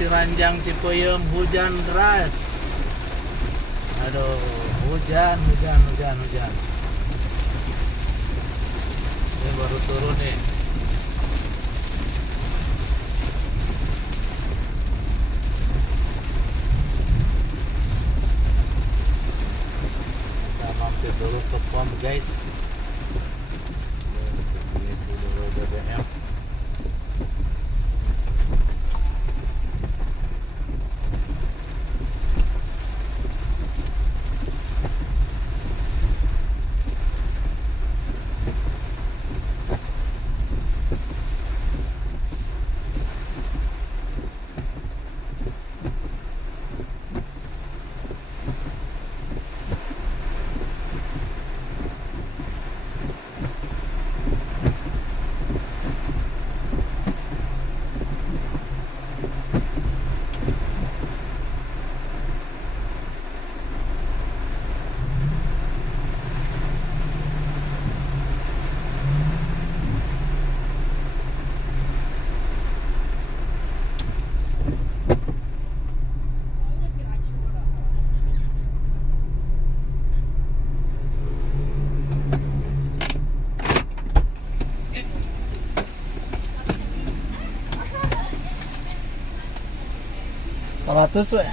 Ciranjang Cipuyung hujan deras. Aduh, hujan. Ini baru turun nih. Kita mampir dulu ke pom guys. Isi dulu BBM. Seratus we.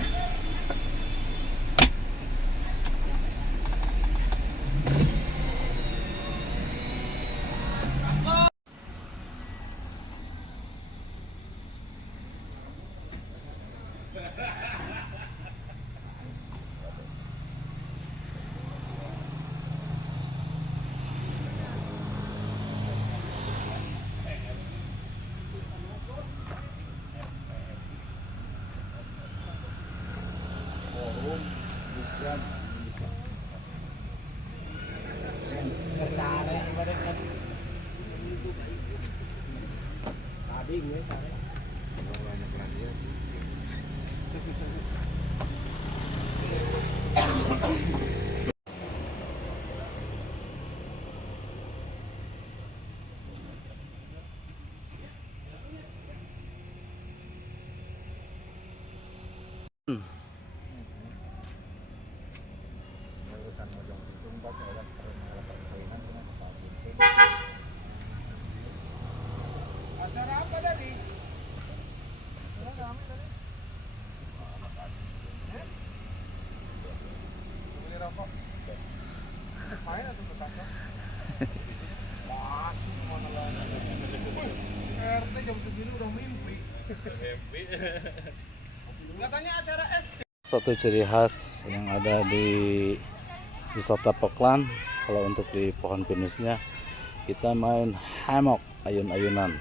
Acara apa tadi? Beli rokok. Main atau bertanggung? Langsung mana lagi? RT jam segini udah mimpi. Katanya acara SC. Satu ciri khas yang ada di wisata Poklan, kalau untuk di pohon pinusnya kita main hammock, ayun-ayunan.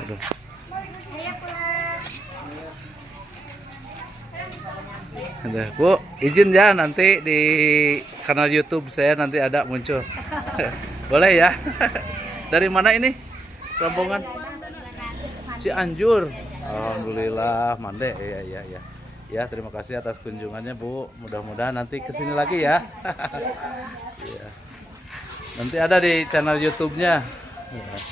Aduh. Udah, Bu, izin ya nanti di kanal YouTube saya nanti ada muncul. Boleh ya? Dari mana ini? Rombongan Cianjur. Alhamdulillah, Mande. Iya, iya, iya. Ya, terima kasih atas kunjungannya, Bu. Mudah-mudahan nanti kesini lagi ya. Iya. Nanti ada di channel YouTube-nya.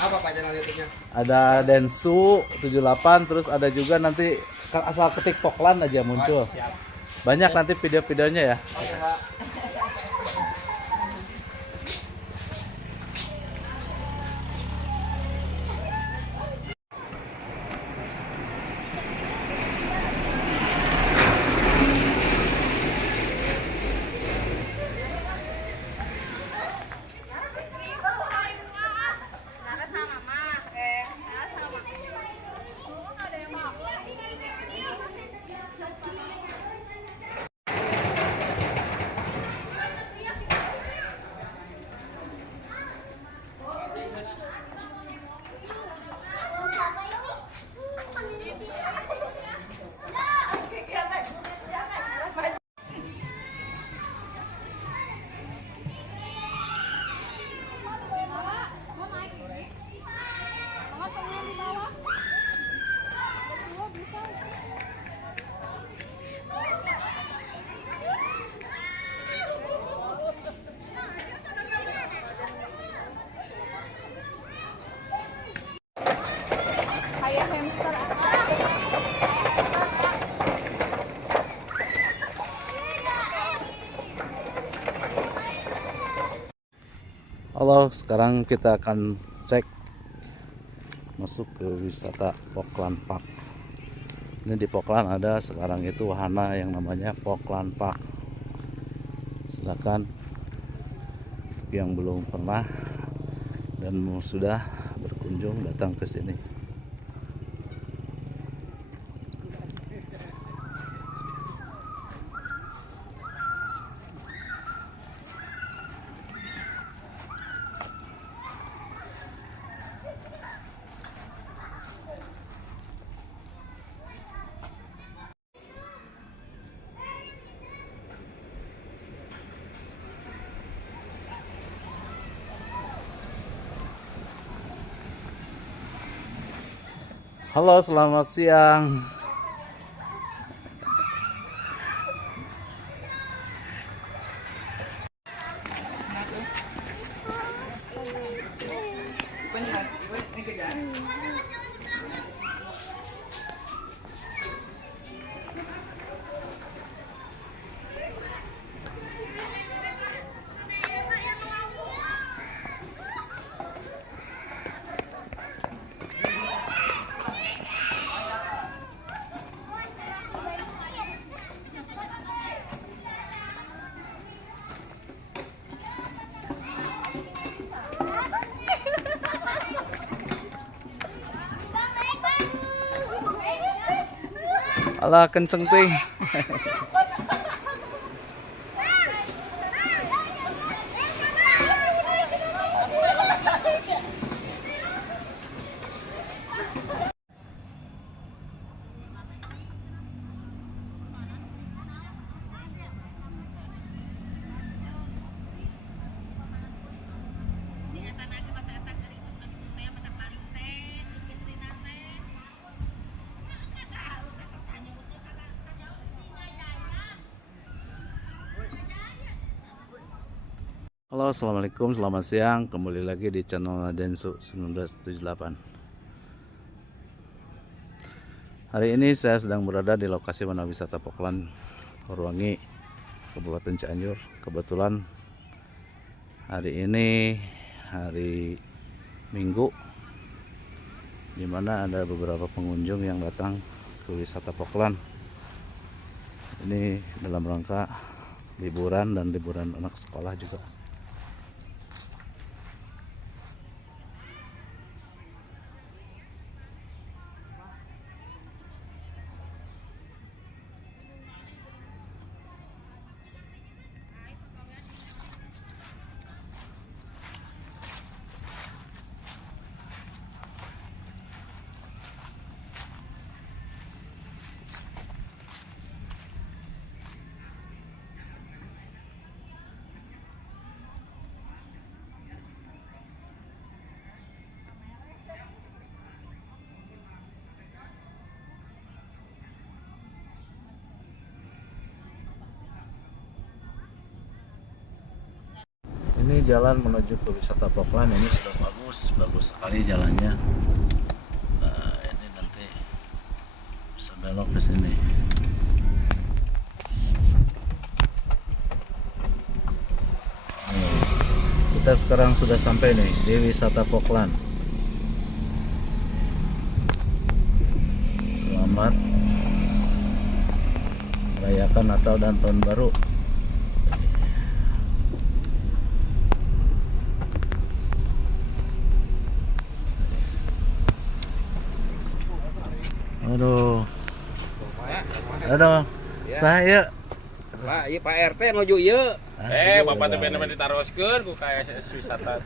Apa Pak channel YouTube-nya? Ada Densu 78, terus ada juga nanti asal ketik Poklan aja muncul. Siap. Banyak nanti video-videonya ya. Oke, Pak. Halo, sekarang kita akan cek masuk ke wisata Poklan Park. Ini di Poklan ada sekarang itu wahana yang namanya Poklan Park. Silakan yang belum pernah dan sudah berkunjung datang ke sini. Halo, selamat siang. Alah, kenceng ting. Halo, assalamualaikum, selamat siang. Kembali lagi di channel Densu 1978. Hari ini saya sedang berada di lokasi wahana wisata Poklan Hurwangi, Kabupaten Cianjur. Kebetulan hari ini hari Minggu, di mana ada beberapa pengunjung yang datang ke wisata Poklan. Ini dalam rangka liburan dan liburan anak sekolah juga. Ini jalan menuju ke wisata Poklan, ini sudah bagus sekali jalannya. Nah, ini nanti bisa belok ke sini. Kita sekarang sudah sampai nih di wisata Poklan. Selamat merayakan Natal dan Tahun Baru. Aduh. Aduh. Saya Pak, ieu Pak RT nuju ieu. Ah, Bapak teh bener-bener ditaroskeun ku KSS wisata.